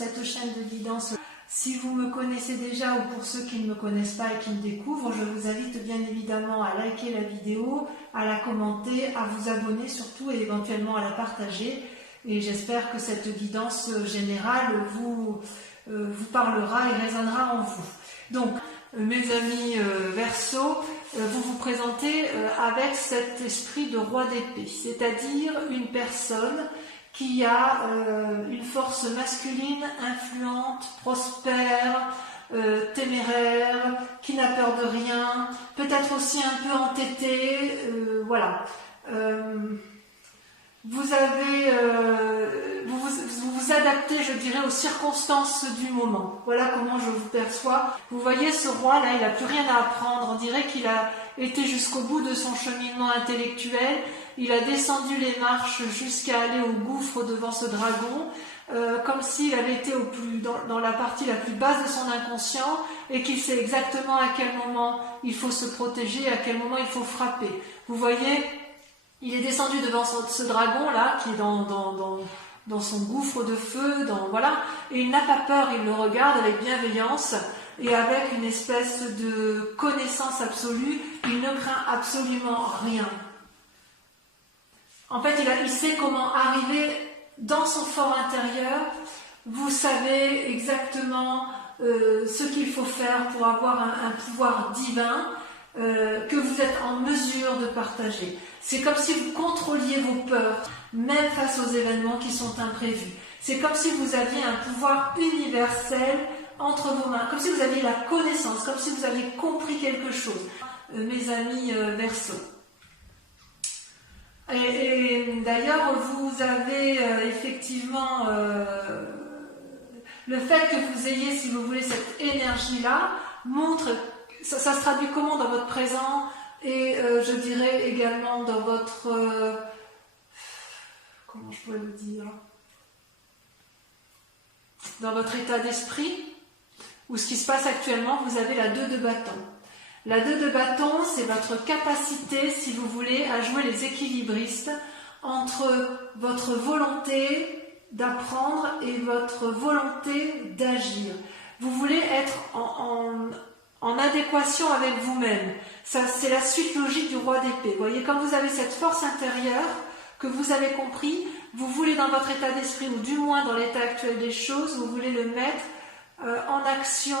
cette chaîne de guidance. Si vous me connaissez déjà ou pour ceux qui ne me connaissent pas et qui me découvrent, je vous invite bien évidemment à liker la vidéo, à la commenter, à vous abonner surtout et éventuellement à la partager. Et j'espère que cette guidance générale vous parlera et résonnera en vous. Donc, mes amis Verseau, vous vous présentez avec cet esprit de roi d'épée, c'est-à-dire une personne qui a une force masculine influente, prospère, téméraire, qui n'a peur de rien, peut-être aussi un peu entêtée, voilà. Vous vous adaptez, je dirais, aux circonstances du moment. Voilà comment je vous perçois. Vous voyez, ce roi-là, il n'a plus rien à apprendre. On dirait qu'il a été jusqu'au bout de son cheminement intellectuel. Il a descendu les marches jusqu'à aller au gouffre devant ce dragon, comme s'il avait été dans la partie la plus basse de son inconscient et qu'il sait exactement à quel moment il faut se protéger, à quel moment il faut frapper. Vous voyez, il est descendu devant ce dragon-là qui est dans son gouffre de feu, voilà, et il n'a pas peur, il le regarde avec bienveillance et avec une espèce de connaissance absolue, il ne craint absolument rien. En fait, il sait comment arriver dans son fort intérieur. Vous savez exactement ce qu'il faut faire pour avoir un pouvoir divin que vous êtes en mesure de partager. C'est comme si vous contrôliez vos peurs, même face aux événements qui sont imprévus. C'est comme si vous aviez un pouvoir universel entre vos mains, comme si vous aviez la connaissance, comme si vous aviez compris quelque chose. Mes amis Verseau. Et d'ailleurs, vous avez effectivement le fait que vous ayez, si vous voulez, cette énergie-là, montre, ça se traduit comment dans votre présent et je dirais également dans votre, comment je pourrais vous dire, dans votre état d'esprit, ou ce qui se passe actuellement, vous avez la 2 de bâton. La 2 de bâton, c'est votre capacité, si vous voulez, à jouer les équilibristes entre votre volonté d'apprendre et votre volonté d'agir. Vous voulez être en adéquation avec vous-même. Ça, c'est la suite logique du roi d'épée. Vous voyez, quand vous avez cette force intérieure que vous avez compris, vous voulez dans votre état d'esprit, ou du moins dans l'état actuel des choses, vous voulez le mettre en action.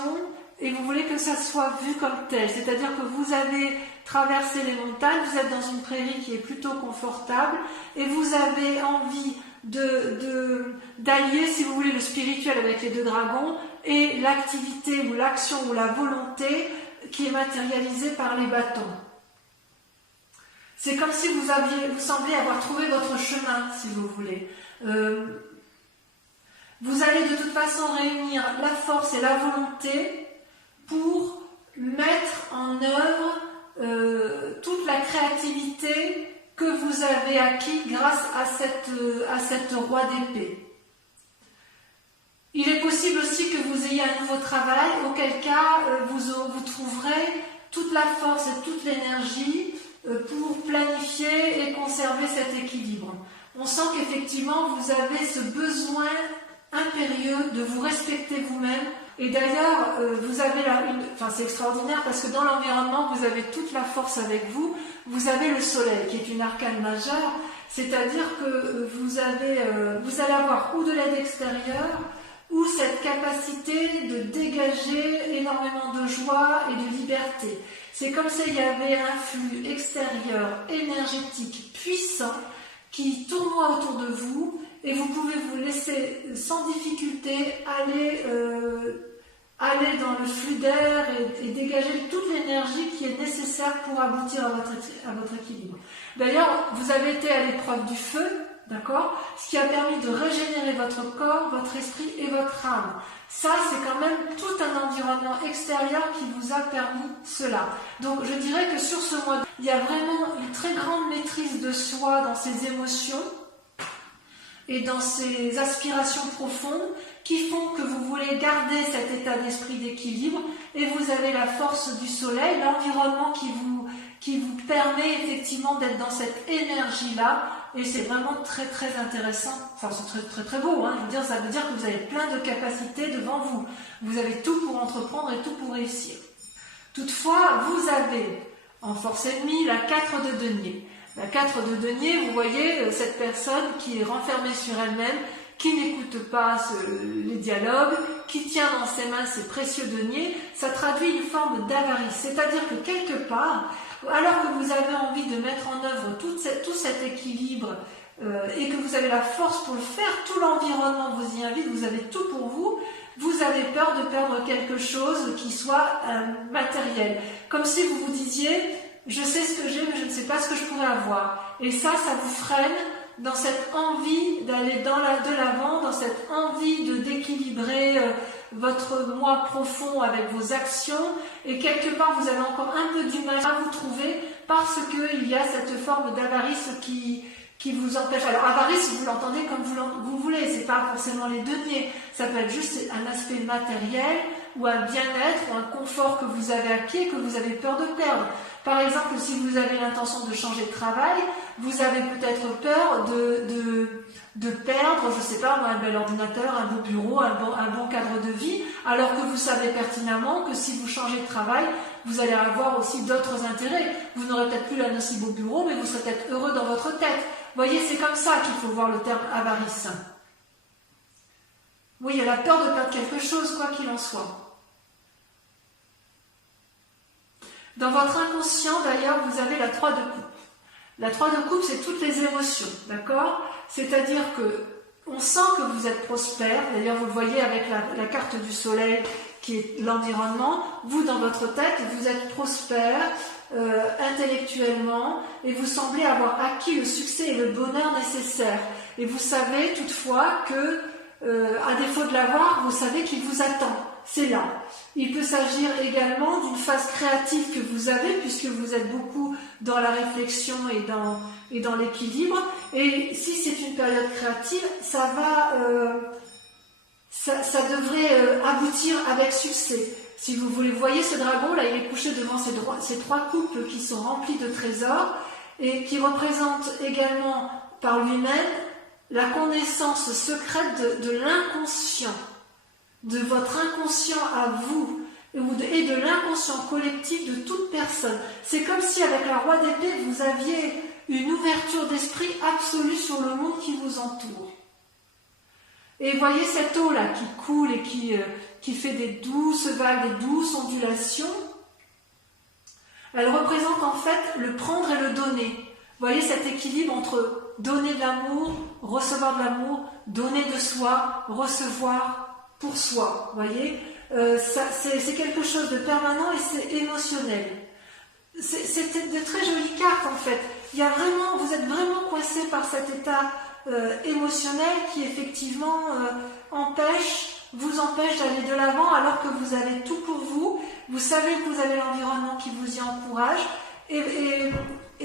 Et vous voulez que ça soit vu comme tel, c'est-à-dire que vous avez traversé les montagnes, vous êtes dans une prairie qui est plutôt confortable et vous avez envie d'allier, si vous voulez, le spirituel avec les 2 dragons et l'activité ou l'action ou la volonté qui est matérialisée par les bâtons. C'est comme si vous semblez avoir trouvé votre chemin, si vous voulez. Vous allez de toute façon réunir la force et la volonté pour mettre en œuvre toute la créativité que vous avez acquis grâce à cette roi d'épée. Il est possible aussi que vous ayez un nouveau travail, auquel cas vous trouverez toute la force et toute l'énergie pour planifier et conserver cet équilibre. On sent qu'effectivement vous avez ce besoin impérieux de vous respecter vous-même. Et d'ailleurs, vous avez c'est extraordinaire parce que dans l'environnement, vous avez toute la force avec vous. Vous avez le soleil qui est une arcane majeure, c'est-à-dire que vous allez avoir ou de l'aide extérieure ou cette capacité de dégager énormément de joie et de liberté. C'est comme s'il y avait un flux extérieur énergétique puissant qui tournoie autour de vous et vous pouvez vous laisser sans difficulté aller dans le flux d'air et dégager toute l'énergie qui est nécessaire pour aboutir à votre équilibre. D'ailleurs, vous avez été à l'épreuve du feu, d'accord, ce qui a permis de régénérer votre corps, votre esprit et votre âme. Ça, c'est quand même tout un environnement extérieur qui vous a permis cela. Donc, je dirais que sur ce mois, il y a vraiment une très grande maîtrise de soi dans ses émotions et dans ces aspirations profondes qui font que vous voulez garder cet état d'esprit d'équilibre et vous avez la force du soleil, l'environnement qui vous permet effectivement d'être dans cette énergie-là et c'est vraiment très très intéressant, enfin c'est très très très beau, hein. Je veux dire, ça veut dire que vous avez plein de capacités devant vous, vous avez tout pour entreprendre et tout pour réussir. Toutefois, vous avez en force ennemie la 4 de denier. La 4 de denier, vous voyez cette personne qui est renfermée sur elle-même, qui n'écoute pas les dialogues, qui tient dans ses mains ses précieux deniers, ça traduit une forme d'avarice. C'est-à-dire que quelque part, alors que vous avez envie de mettre en œuvre tout cet équilibre et que vous avez la force pour le faire, tout l'environnement vous y invite, vous avez tout pour vous, vous avez peur de perdre quelque chose qui soit matériel. Comme si vous vous disiez, je sais ce que j'ai, mais je ne sais pas ce que je pourrais avoir. Et ça vous freine dans cette envie d'aller de l'avant, dans cette envie d'équilibrer votre moi profond avec vos actions, et quelque part vous avez encore un peu du mal à vous trouver parce qu'il y a cette forme d'avarice qui vous empêche. Alors avarice, vous l'entendez comme vous voulez, c'est pas forcément les deniers, ça peut être juste un aspect matériel ou un bien-être ou un confort que vous avez acquis et que vous avez peur de perdre. Par exemple, si vous avez l'intention de changer de travail, vous avez peut-être peur de perdre, je ne sais pas, un bel ordinateur, un beau bureau, un bon cadre de vie, alors que vous savez pertinemment que si vous changez de travail, vous allez avoir aussi d'autres intérêts. Vous n'aurez peut-être plus un aussi beau bureau, mais vous serez peut-être heureux dans votre tête. Vous voyez, c'est comme ça qu'il faut voir le terme avarice. Oui, il y a la peur de perdre quelque chose, quoi qu'il en soit. Dans votre inconscient, d'ailleurs, vous avez la 3 de coupe. La 3 de coupe, c'est toutes les émotions, d'accord? C'est-à-dire que on sent que vous êtes prospère. D'ailleurs, vous le voyez avec la carte du soleil qui est l'environnement. Vous, dans votre tête, vous êtes prospère intellectuellement et vous semblez avoir acquis le succès et le bonheur nécessaires. Et vous savez toutefois que, à défaut de l'avoir, vous savez qu'il vous attend. C'est là. Il peut s'agir également d'une phase créative que vous avez, puisque vous êtes beaucoup dans la réflexion et dans l'équilibre. Et si c'est une période créative, ça devrait aboutir avec succès. Si vous voulez, voyez ce dragon, là, il est couché devant ces 3 coupes qui sont remplies de trésors et qui représentent également par lui-même la connaissance secrète de l'inconscient, de votre inconscient à vous et de l'inconscient collectif de toute personne. C'est comme si avec la roi d'épée, vous aviez une ouverture d'esprit absolue sur le monde qui vous entoure. Et voyez cette eau-là qui coule et qui fait des douces vagues, des douces ondulations. Elle représente en fait le prendre et le donner. Vous voyez cet équilibre entre donner de l'amour, recevoir de l'amour, donner de soi, recevoir pour soi, vous voyez, c'est quelque chose de permanent et c'est émotionnel. C'est de très jolies cartes en fait. Vous êtes vraiment coincé par cet état émotionnel qui effectivement vous empêche d'aller de l'avant alors que vous avez tout pour vous. Vous savez que vous avez l'environnement qui vous y encourage et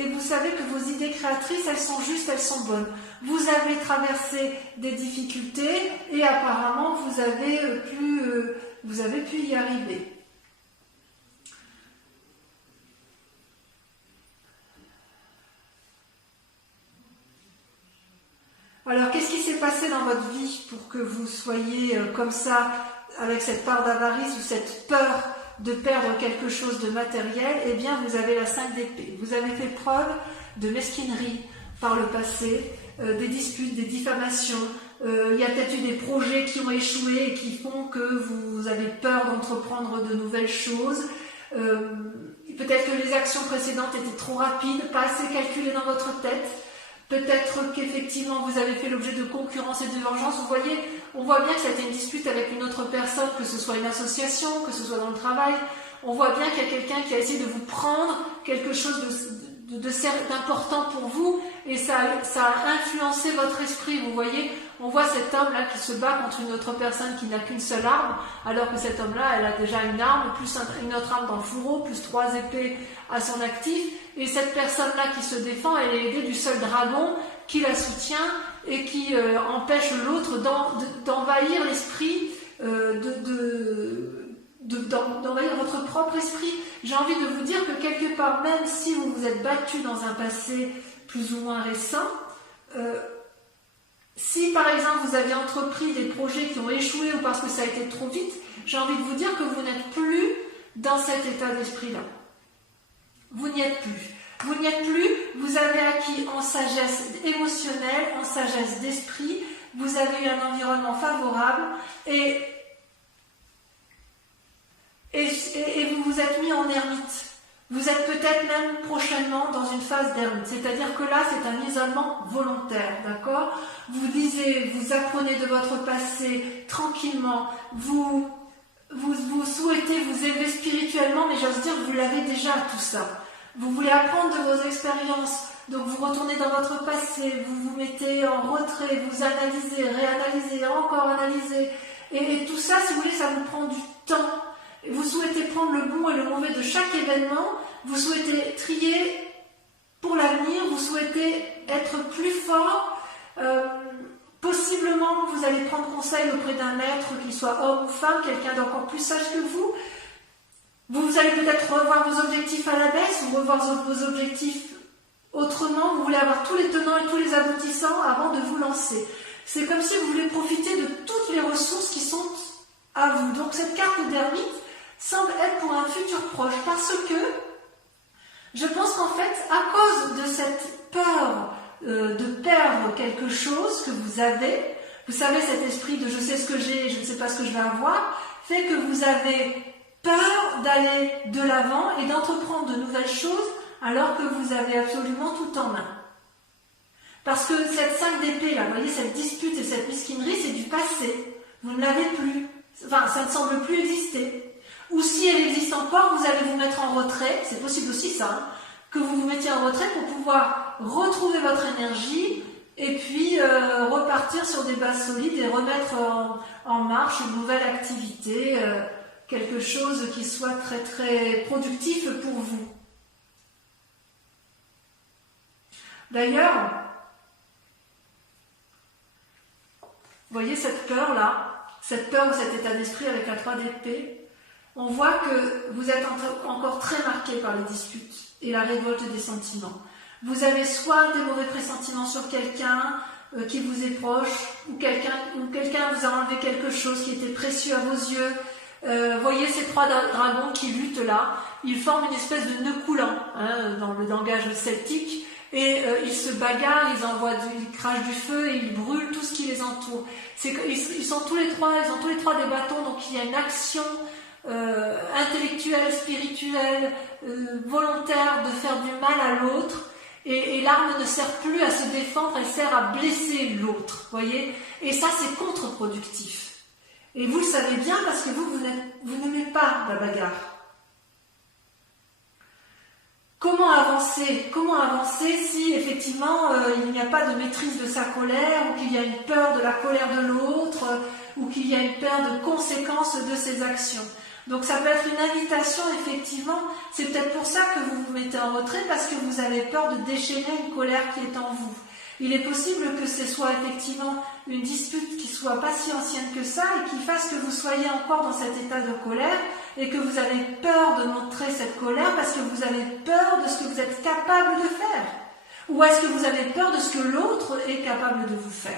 vous savez que vos idées créatrices, elles sont justes, elles sont bonnes. Vous avez traversé des difficultés et apparemment vous avez pu y arriver. Alors, qu'est-ce qui s'est passé dans votre vie pour que vous soyez comme ça, avec cette part d'avarice ou cette peur de perdre quelque chose de matériel? Eh bien, vous avez la 5 d'épée. Vous avez fait preuve de mesquinerie par le passé, des disputes, des diffamations. Il y a peut-être eu des projets qui ont échoué et qui font que vous avez peur d'entreprendre de nouvelles choses. Peut-être que les actions précédentes étaient trop rapides, pas assez calculées dans votre tête. Peut-être qu'effectivement vous avez fait l'objet de concurrence et de vengeance. Vous voyez, on voit bien que ça a été une dispute avec une autre personne, que ce soit une association, que ce soit dans le travail. On voit bien qu'il y a quelqu'un qui a essayé de vous prendre quelque chose d'important pour vous et ça a influencé votre esprit. Vous voyez, on voit cet homme-là qui se bat contre une autre personne qui n'a qu'une seule arme, alors que cet homme-là, elle a déjà une arme, plus une autre arme dans le fourreau, plus 3 épées à son actif. Et cette personne-là qui se défend, elle est aidée du seul dragon qui la soutient et qui empêche l'autre d'envahir l'esprit, d'envahir votre propre esprit. J'ai envie de vous dire que quelque part, même si vous vous êtes battu dans un passé plus ou moins récent, si par exemple vous avez entrepris des projets qui ont échoué ou parce que ça a été trop vite, j'ai envie de vous dire que vous n'êtes plus dans cet état d'esprit-là. Vous n'y êtes plus. Vous n'y êtes plus, vous avez acquis en sagesse émotionnelle, en sagesse d'esprit, vous avez eu un environnement favorable et vous vous êtes mis en ermite. Vous êtes peut-être même prochainement dans une phase d'ermite, c'est-à-dire que là c'est un isolement volontaire, d'accord? Vous lisez, vous apprenez de votre passé tranquillement, vous souhaitez vous élever spirituellement, mais j'ose dire que vous l'avez déjà tout ça. Vous voulez apprendre de vos expériences, donc vous retournez dans votre passé, vous vous mettez en retrait, vous analysez, réanalysez, encore analysez, et tout ça, si vous voulez, ça vous prend du temps. Vous souhaitez prendre le bon et le mauvais de chaque événement, vous souhaitez trier pour l'avenir, vous souhaitez être plus fort, possiblement vous allez prendre conseil auprès d'un maître, qu'il soit homme ou femme, quelqu'un d'encore plus sage que vous. Vous allez peut-être revoir vos objectifs à la baisse ou revoir vos objectifs autrement, vous voulez avoir tous les tenants et tous les aboutissants avant de vous lancer. C'est comme si vous voulez profiter de toutes les ressources qui sont à vous. Donc cette carte d'ermite semble être pour un futur proche parce que je pense qu'en fait, à cause de cette peur de perdre quelque chose que vous avez, vous savez, cet esprit de je sais ce que j'ai et je ne sais pas ce que je vais avoir, fait que vous avez peur d'aller de l'avant et d'entreprendre de nouvelles choses alors que vous avez absolument tout en main. Parce que cette 5 d'épée, là, vous voyez, cette dispute et cette mesquinerie, c'est du passé. Vous ne l'avez plus. Enfin, ça ne semble plus exister. Ou si elle existe encore, vous allez vous mettre en retrait, c'est possible aussi ça, hein, que vous vous mettiez en retrait pour pouvoir retrouver votre énergie et puis repartir sur des bases solides et remettre en marche une nouvelle activité, quelque chose qui soit très très productif pour vous. D'ailleurs, vous voyez cette peur-là, cette peur ou cet état d'esprit avec la 3 d'épée, on voit que vous êtes encore très marqué par les disputes et la révolte des sentiments. Vous avez soit des mauvais pressentiments sur quelqu'un qui vous est proche, ou quelqu'un vous a enlevé quelque chose qui était précieux à vos yeux. Voyez ces 3 dragons qui luttent là, ils forment une espèce de nœud coulant hein, dans le langage celtique, et ils se bagarrent, ils crachent du feu et ils brûlent tout ce qui les entoure. Ils ont tous les trois des bâtons, donc il y a une action intellectuelle, spirituelle, volontaire de faire du mal à l'autre, et l'arme ne sert plus à se défendre, elle sert à blesser l'autre, voyez, et ça c'est contre-productif. Et vous le savez bien parce que vous n'aimez pas la bagarre. Comment avancer si effectivement il n'y a pas de maîtrise de sa colère, ou qu'il y a une peur de la colère de l'autre, ou qu'il y a une peur de conséquences de ses actions. Donc ça peut être une invitation, effectivement, c'est peut-être pour ça que vous vous mettez en retrait, parce que vous avez peur de déchaîner une colère qui est en vous. Il est possible que ce soit effectivement une dispute qui soit pas si ancienne que ça, et qui fasse que vous soyez encore dans cet état de colère, et que vous avez peur de montrer cette colère, parce que vous avez peur de ce que vous êtes capable de faire. Ou est-ce que vous avez peur de ce que l'autre est capable de vous faire?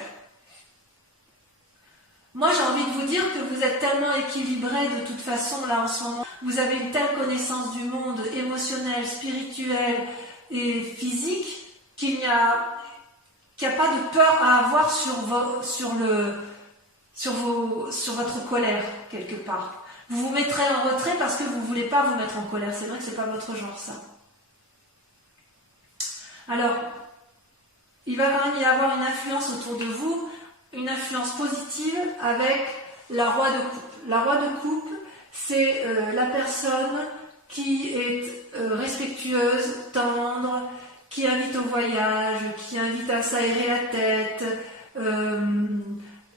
Moi, j'ai envie de vous dire que vous êtes tellement équilibré de toute façon là en ce moment. Vous avez une telle connaissance du monde émotionnel, spirituel et physique qu'il n'y a pas de peur à avoir sur votre colère quelque part. Vous vous mettrez en retrait parce que vous ne voulez pas vous mettre en colère. C'est vrai que ce n'est pas votre genre, ça. Alors, il va quand même y avoir une influence autour de vous, une influence positive avec la roi de coupe. La roi de coupe, c'est la personne qui est respectueuse, tendre, qui invite au voyage, qui invite à s'aérer la tête,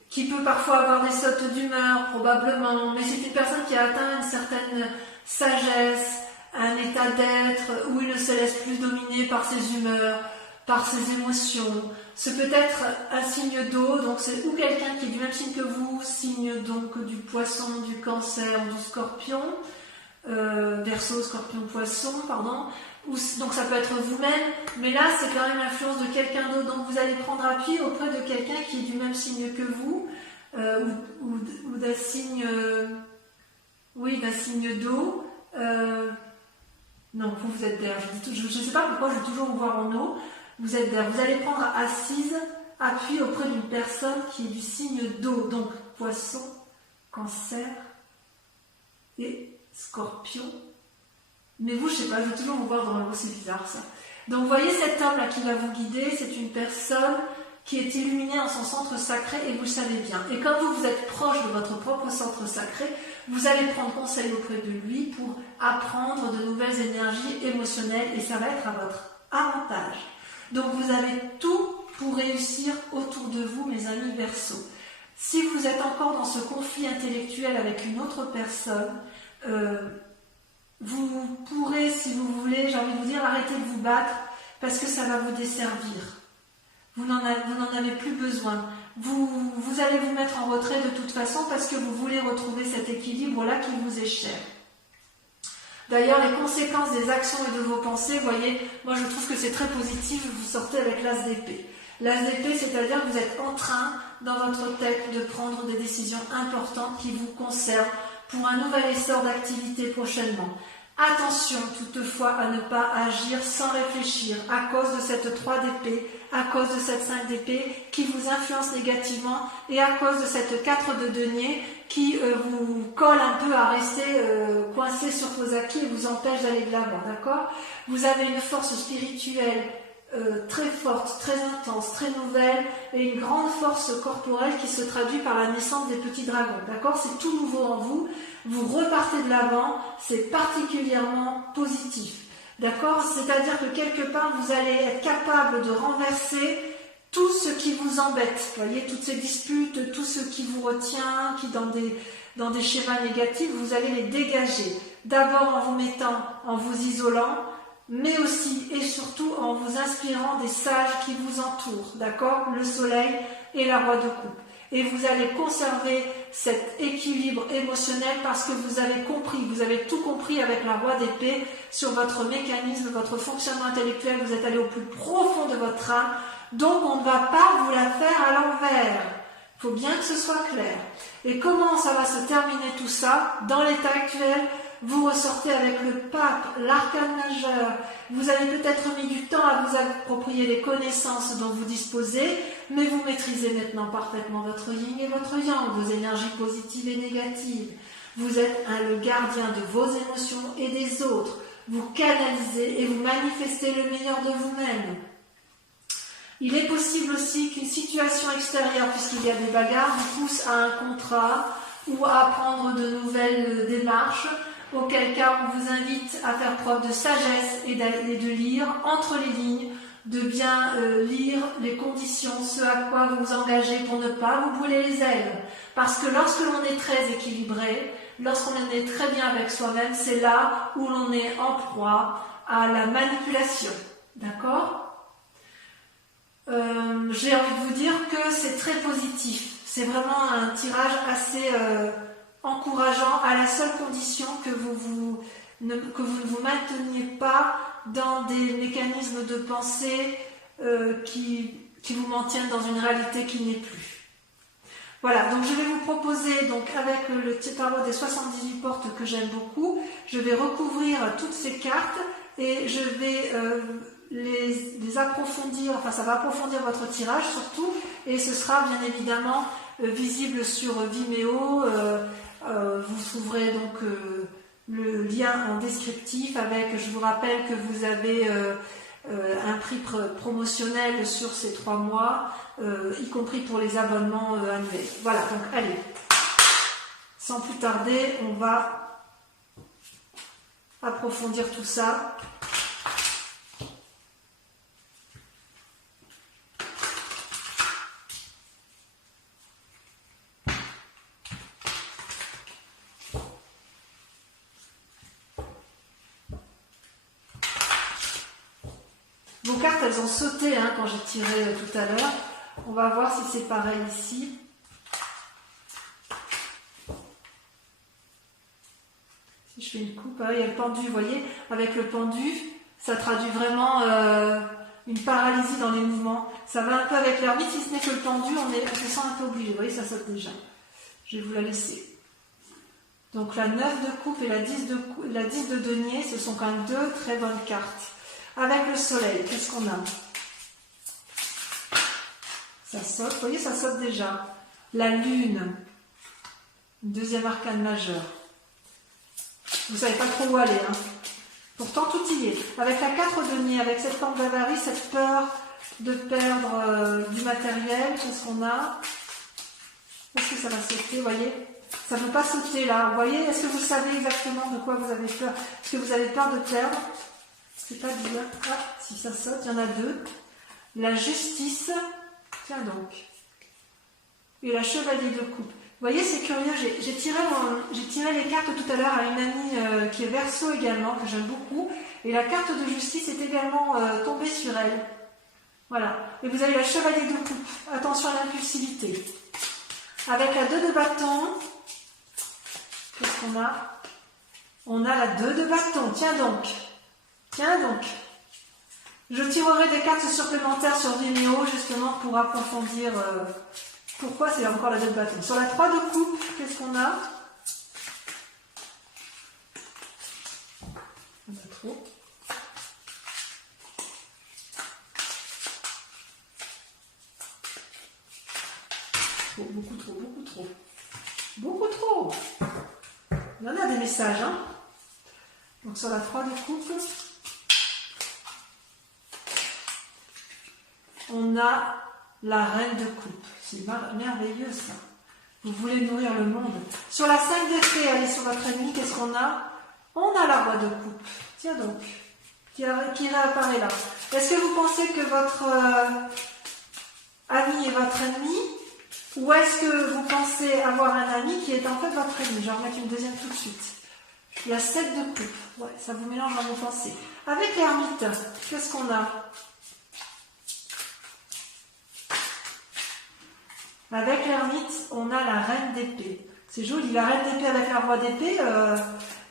qui peut parfois avoir des sautes d'humeur, probablement, mais c'est une personne qui a atteint une certaine sagesse, un état d'être où il ne se laisse plus dominer par ses humeurs, par ses émotions. C'est peut-être un signe d'eau, donc c'est ou quelqu'un qui est du même signe que vous, signe donc du poisson, du cancer, du scorpion, Verseau, scorpion, poisson, pardon. donc ça peut être vous-même, mais là c'est quand même l'influence de quelqu'un d'autre, donc vous allez prendre appui auprès de quelqu'un qui est du même signe que vous, ou d'un signe, d'un signe d'eau. Non, vous êtes d'air, je ne sais pas pourquoi je vais toujours vous voir en eau, vous êtes d'air, vous allez prendre assise, appui auprès d'une personne qui est du signe d'eau, donc Poisson, Cancer et Scorpion. Mais vous, je sais pas, je vais toujours vous voir dans l'eau, c'est bizarre ça. Donc vous voyez cet homme là qui va vous guider, c'est une personne qui est illuminée en son centre sacré et vous le savez bien. Et quand vous êtes proche de votre propre centre sacré, vous allez prendre conseil auprès de lui pour apprendre de nouvelles énergies émotionnelles et ça va être à votre avantage. Donc vous avez tout pour réussir autour de vous, mes amis Verseaux. Si vous êtes encore dans ce conflit intellectuel avec une autre personne, vous pourrez, si vous voulez, j'ai envie de vous dire, arrêter de vous battre parce que ça va vous desservir. Vous n'en avez plus besoin. Vous allez vous mettre en retrait de toute façon parce que vous voulez retrouver cet équilibre-là qui vous est cher. D'ailleurs, les conséquences des actions et de vos pensées, vous voyez, moi je trouve que c'est très positif, vous sortez avec l'as d'épée. L'as d'épée, c'est-à-dire que vous êtes en train, dans votre tête, de prendre des décisions importantes qui vous concernent pour un nouvel essor d'activité prochainement. Attention toutefois à ne pas agir sans réfléchir à cause de cette 3 d'épée, à cause de cette 5 d'épée qui vous influence négativement et à cause de cette 4 de denier qui vous colle un peu à rester coincé sur vos acquis et vous empêche d'aller de l'avant, d'accord? Vous avez une force spirituelle très forte, très intense, très nouvelle et une grande force corporelle qui se traduit par la naissance des petits dragons, d'accord? C'est tout nouveau en vous, vous repartez de l'avant, c'est particulièrement positif, d'accord? C'est-à-dire que quelque part vous allez être capable de renverser tout ce qui vous embête, vous voyez, toutes ces disputes, tout ce qui vous retient, qui dans des schémas négatifs, vous allez les dégager, d'abord en vous mettant, en vous isolant, mais aussi et surtout en vous inspirant des sages qui vous entourent, d'accord? Le soleil et la roi de coupe. Et vous allez conserver cet équilibre émotionnel parce que vous avez compris, vous avez tout compris avec la roi d'épée sur votre mécanisme, votre fonctionnement intellectuel, vous êtes allé au plus profond de votre âme, donc on ne va pas vous la faire à l'envers. Il faut bien que ce soit clair. Et comment ça va se terminer tout ça? Dans l'état actuel, vous ressortez avec le pape, l'arcane majeur, vous avez peut-être mis du temps à vous approprier les connaissances dont vous disposez, mais vous maîtrisez maintenant parfaitement votre yin et votre yang, vos énergies positives et négatives. Vous êtes le gardien de vos émotions et des autres. Vous canalisez et vous manifestez le meilleur de vous-même. Il est possible aussi qu'une situation extérieure, puisqu'il y a des bagarres, vous pousse à un contrat ou à prendre de nouvelles démarches, auquel cas on vous invite à faire preuve de sagesse et de lire entre les lignes, de bien lire les conditions, ce à quoi vous vous engagez pour ne pas vous brûler les ailes. Parce que lorsque l'on est très équilibré, lorsqu'on est très bien avec soi-même, c'est là où l'on est en proie à la manipulation. D'accord ? J'ai envie de vous dire que c'est très positif. C'est vraiment un tirage assez encourageant à la seule condition que vous ne vous mainteniez pas dans des mécanismes de pensée qui vous maintiennent dans une réalité qui n'est plus. Voilà, donc je vais vous proposer, donc avec le tarot des 78 portes que j'aime beaucoup, je vais recouvrir toutes ces cartes et je vais les approfondir, enfin ça va approfondir votre tirage surtout, et ce sera bien évidemment visible sur Vimeo. Vous trouverez donc le lien en descriptif avec, je vous rappelle que vous avez un prix promotionnel sur ces 3 mois, y compris pour les abonnements annuels. Voilà, donc allez, sans plus tarder, on va approfondir tout ça. Vos cartes, elles ont sauté quand j'ai tiré tout à l'heure. On va voir si c'est pareil ici. Si je fais une coupe, il y a le pendu, vous voyez, avec le pendu, Ça traduit vraiment une paralysie dans les mouvements. Ça va un peu avec l'ermite, si ce n'est que le tendu, on se sent un peu obligé. Vous voyez, ça saute déjà. Je vais vous la laisser. Donc la 9 de coupe et la 10 de denier, ce sont quand même deux très bonnes cartes. Avec le soleil, qu'est-ce qu'on a? Ça saute, vous voyez, ça saute déjà. La lune, deuxième arcane majeur. Vous ne savez pas trop où aller, hein. Pourtant tout y est. Avec la 4 de denier, avec cette forme d'avarie, cette peur de perdre du matériel, qu'est-ce qu'on a? Est-ce que ça va sauter, vous voyez? Ça ne peut pas sauter là, vous voyez? Est-ce que vous savez exactement de quoi vous avez peur? Est-ce que vous avez peur de perdre? C'est pas dur. Ah, si ça saute, il y en a deux. La justice, tiens donc. Et la chevalier de coupe. Vous voyez, c'est curieux, j'ai tiré les cartes tout à l'heure à une amie qui est Verseau également, que j'aime beaucoup. Et la carte de justice est également tombée sur elle. Voilà. Et vous avez la chevalier de coupe. Attention à l'impulsivité. Avec la 2 de bâton, qu'est-ce qu'on a? On a la 2 de bâton. Tiens donc. Tiens donc. Je tirerai des cartes supplémentaires sur Vimeo justement pour approfondir pourquoi c'est encore la 2 de bâton. Sur la 3 de coupe, qu'est-ce qu'on a? On a trop. Beaucoup trop, beaucoup trop. Beaucoup trop. Il y en a des messages, hein. Donc sur la 3 de coupe, on a la reine de coupe. C'est merveilleux ça. Vous voulez nourrir le monde. Sur la 5 d'épée, allez sur votre ennemi, qu'est-ce qu'on a? On a la roi de coupe. Tiens donc, qui réapparaît là. Est-ce que vous pensez que votre ami est votre ennemi? Ou est-ce que vous pensez avoir un ami qui est en fait votre ennemi? Je vais en remettre une deuxième tout de suite. Il y a 7 de coupe. Ouais, ça vous mélange dans vos pensées. Avec l'ermite, qu'est-ce qu'on a? Avec l'ermite, on a la reine d'épée. C'est joli, la reine d'épée avec la roi d'épée.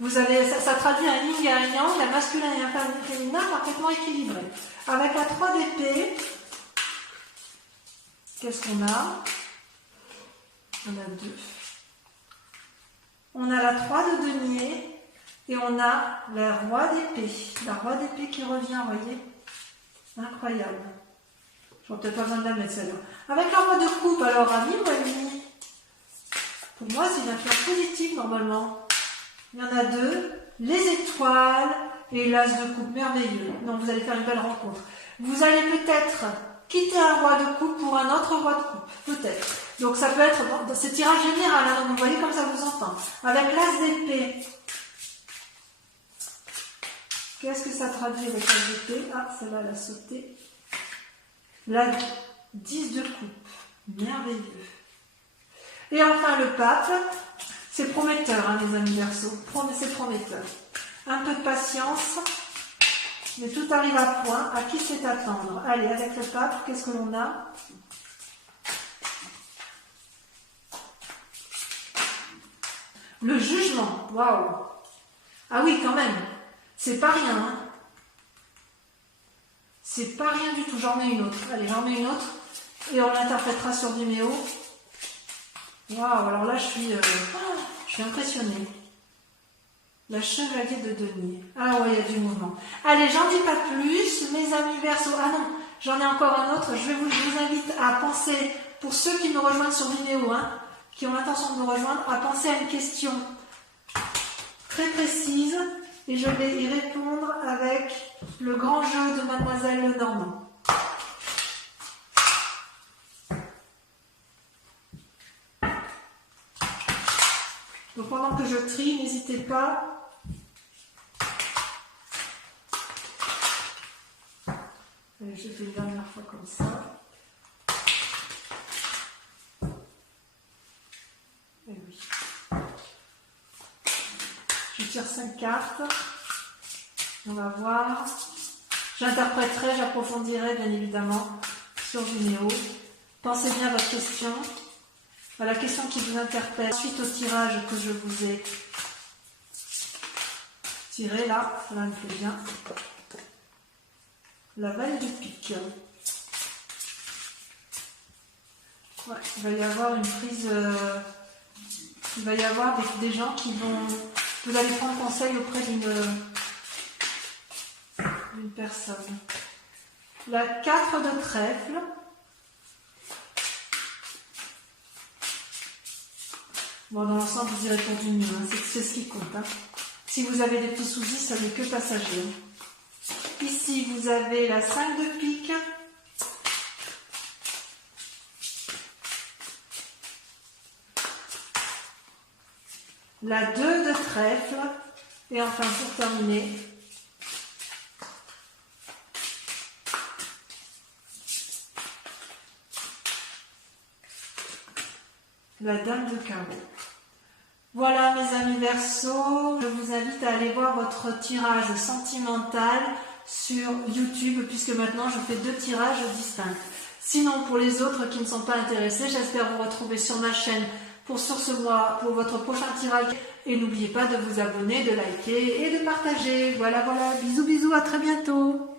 Vous avez, ça traduit un yin et un yang, la masculin et un féminin parfaitement équilibré. Avec la 3 d'épée, qu'est-ce qu'on a? On a 2. On a la 3 de denier et on a la roi d'épée. La roi d'épée qui revient, vous voyez? Incroyable. Je n'aurai peut-être pas besoin de la mettre celle-là. Avec la roi de coupe, alors ami ou ami? Pour moi, c'est une influence positive normalement. Il y en a 2. Les étoiles et l'as de coupe. Merveilleux. Donc vous allez faire une belle rencontre. Vous allez peut-être quitter un roi de coupe pour un autre roi de coupe. Peut-être. Donc ça peut être, c'est tirage général, hein, donc vous voyez comme ça vous entend. Avec l'as d'épée, qu'est-ce que ça traduit avec l'as d'épée? Ah, celle-là, elle a sauté. La 10 de coupe, merveilleux. Et enfin le pape, c'est prometteur, hein, les amis Verseau, c'est prometteur. Un peu de patience, mais tout arrive à point. À qui c'est attendre? Allez, avec le pape, qu'est-ce que l'on a? Le jugement, waouh! Ah oui, quand même, c'est pas rien, hein. C'est pas rien du tout, j'en mets une autre. Allez, j'en mets une autre et on l'interprétera sur Vimeo. Waouh, alors là, je suis impressionnée. La chevalier de denier. Ah ouais, il y a du mouvement. Allez, j'en dis pas plus, mes amis Verseau. Ah non, j'en ai encore un autre. Je vous invite à penser, pour ceux qui me rejoignent sur Vimeo, hein, qui ont l'intention de me rejoindre, à penser à une question très précise et je vais y répondre avec le grand jeu de Mademoiselle Lenormand. Donc pendant que je trie, n'hésitez pas allez, je fais une dernière fois comme ça. Et oui. Je tire 5 cartes. On va voir. J'interpréterai, j'approfondirai bien évidemment sur Vimeo. Pensez bien à votre question, à la question qui vous interpelle, suite au tirage que je vous ai tiré là. Cela me plaît bien. La Valle de pique. Ouais, il va y avoir une prise... il va y avoir des gens qui vont... Vous allez prendre conseil auprès d'une personne. La 4 de trèfle. Bon, dans l'ensemble, vous y répondez mieux, hein. C'est ce qui compte. Hein. Si vous avez des petits soucis, ça n'est que passager. Ici, vous avez la 5 de pique. La 2 de trèfle. Et enfin, pour terminer, la dame de carreau. Voilà mes amis Verseau, je vous invite à aller voir votre tirage sentimental sur YouTube puisque maintenant je fais 2 tirages distincts. Sinon pour les autres qui ne sont pas intéressés, j'espère vous retrouver sur ma chaîne pour votre prochain tirage et n'oubliez pas de vous abonner, de liker et de partager. Voilà, bisous, à très bientôt.